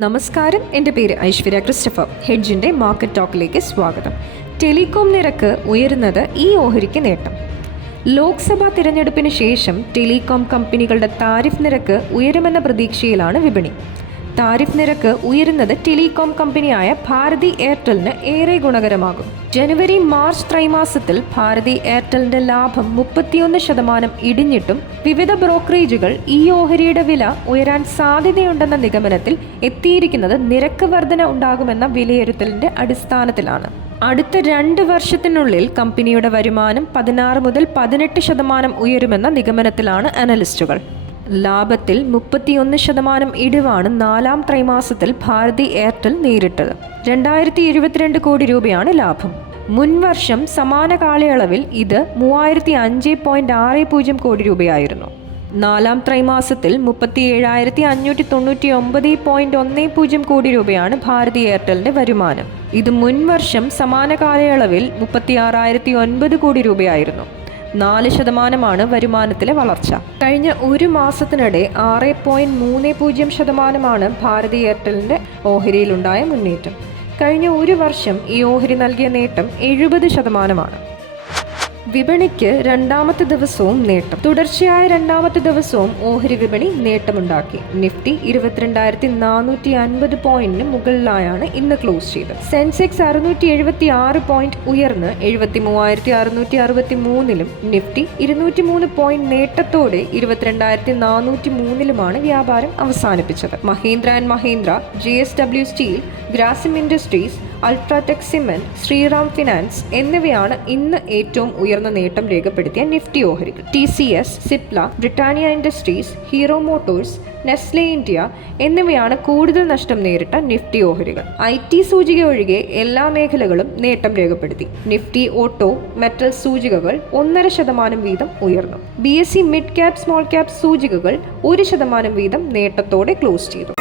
നമസ്കാരം. എന്റെ പേര് ഐശ്വര്യ ക്രിസ്റ്റഫർ. ഹെഡ്ജിന്റെ മാർക്കറ്റ് ടോക്കിലേക്ക് സ്വാഗതം. ടെലികോം നിരക്ക് ഉയരുന്നത് ഈ ഓഹരിക്ക് നേട്ടം. ലോക്സഭാ തിരഞ്ഞെടുപ്പിന് ശേഷം ടെലികോം കമ്പനികളുടെ താരിഫ് നിരക്ക് ഉയരുമെന്ന പ്രതീക്ഷയിലാണ് വിപണി. താരിഫ് നിരക്ക് ഉയരുന്നത് ടെലികോം കമ്പനിയായ ഭാരതി എയർടെലിന് ഏറെ ഗുണകരമാകും. ജനുവരി മാർച്ച് ത്രൈമാസത്തിൽ ഭാരതി എയർടെലിന്റെ ലാഭം മുപ്പത്തിയൊന്ന് ശതമാനം ഇടിഞ്ഞിട്ടും വിവിധ ബ്രോക്കറേജുകൾ ഈ ഓഹരിയുടെ വില ഉയരാൻ സാധ്യതയുണ്ടെന്ന നിഗമനത്തിൽ എത്തിയിരിക്കുന്നത് നിരക്ക് വർധന ഉണ്ടാകുമെന്ന വിലയിരുത്തലിന്റെ അടിസ്ഥാനത്തിലാണ്. അടുത്ത രണ്ട് വർഷത്തിനുള്ളിൽ കമ്പനിയുടെ വരുമാനം പതിനാറ് മുതൽ പതിനെട്ട് ശതമാനം ഉയരുമെന്ന നിഗമനത്തിലാണ് അനലിസ്റ്റുകൾ. ലാഭത്തിൽ മുപ്പത്തിയൊന്ന് ശതമാനം ഇടിവാണ് നാലാം ത്രൈമാസത്തിൽ ഭാരതി എയർടെൽ നേരിട്ടത്. രണ്ടായിരത്തി എഴുപത്തിരണ്ട് കോടി രൂപയാണ് ലാഭം. മുൻവർഷം സമാന കാലയളവിൽ ഇത് മൂവായിരത്തി അഞ്ച് പോയിന്റ് ആറ് പൂജ്യം കോടി രൂപയായിരുന്നു. നാലാം ത്രൈമാസത്തിൽ മുപ്പത്തി ഏഴായിരത്തി അഞ്ഞൂറ്റി തൊണ്ണൂറ്റി ഒമ്പത് പോയിന്റ് ഒന്ന് പൂജ്യം കോടി രൂപയാണ് ഭാരതി എയർടെലിന്റെ വരുമാനം. ഇത് മുൻവർഷം സമാന കാലയളവിൽ മുപ്പത്തി ആറായിരത്തി ഒൻപത് കോടി രൂപയായിരുന്നു. നാല് ശതമാനമാണ് വരുമാനത്തിലെ വളർച്ച. കഴിഞ്ഞ ഒരു മാസത്തിനിടെ ആറ് പോയിന്റ് മൂന്ന് പൂജ്യം ശതമാനമാണ് ഭാരതി എയർടെലിന്റെ ഓഹരിയിലുണ്ടായ മുന്നേറ്റം. കഴിഞ്ഞ ഒരു വർഷം ഈ ഓഹരി നൽകിയ നേട്ടം എഴുപത് ശതമാനമാണ്. വിപണിക്ക് രണ്ടാമത്തെ ദിവസവും നേട്ടം. തുടർച്ചയായ രണ്ടാമത്തെ ദിവസവും ഓഹരി വിപണി നേട്ടമുണ്ടാക്കി. നിഫ്റ്റി ഇരുപത്തിരണ്ടായിരത്തി നാനൂറ്റി അൻപത് പോയിന്റിന് മുകളിലായാണ് ഇന്ന് ക്ലോസ് ചെയ്തത്. സെൻസെക്സ് അറുന്നൂറ്റി എഴുപത്തി ആറ് പോയിന്റ് ഉയർന്ന് എഴുപത്തി മൂവായിരത്തി അറുന്നൂറ്റി അറുപത്തി മൂന്നിലും നിഫ്റ്റി ഇരുന്നൂറ്റി മൂന്ന് പോയിന്റ് നേട്ടത്തോടെ ഇരുപത്തിരണ്ടായിരത്തി നാനൂറ്റി മൂന്നിലുമാണ് വ്യാപാരം അവസാനിപ്പിച്ചത്. Mahindra and Mahindra J S W steel Grasim industries UltraTech cement Shriram finance എന്നിവയാണ് ഇന്ന് ഏറ്റവും ഉയർന്ന നേട്ടം രേഖപ്പെടുത്തിയ നിഫ്റ്റി ഓഹരികൾ. T C S Cipla Britannia industries Hero motors Nestle India എന്നിവയാണ് കൂടുതൽ നഷ്ടം നേരിട്ട നിഫ്റ്റി ഓഹരികൾ. ഐ ടി സൂചിക ഒഴികെ എല്ലാ മേഖലകളും നേട്ടം രേഖപ്പെടുത്തി. നിഫ്റ്റി ഓട്ടോ മെറ്റൽ സൂചികകൾ ഒന്നര ശതമാനം വീതം ഉയർന്നു. B S E mid cap small cap സൂചികകൾ ഒരു ശതമാനം വീതം നേട്ടത്തോടെ ക്ലോസ് ചെയ്തു.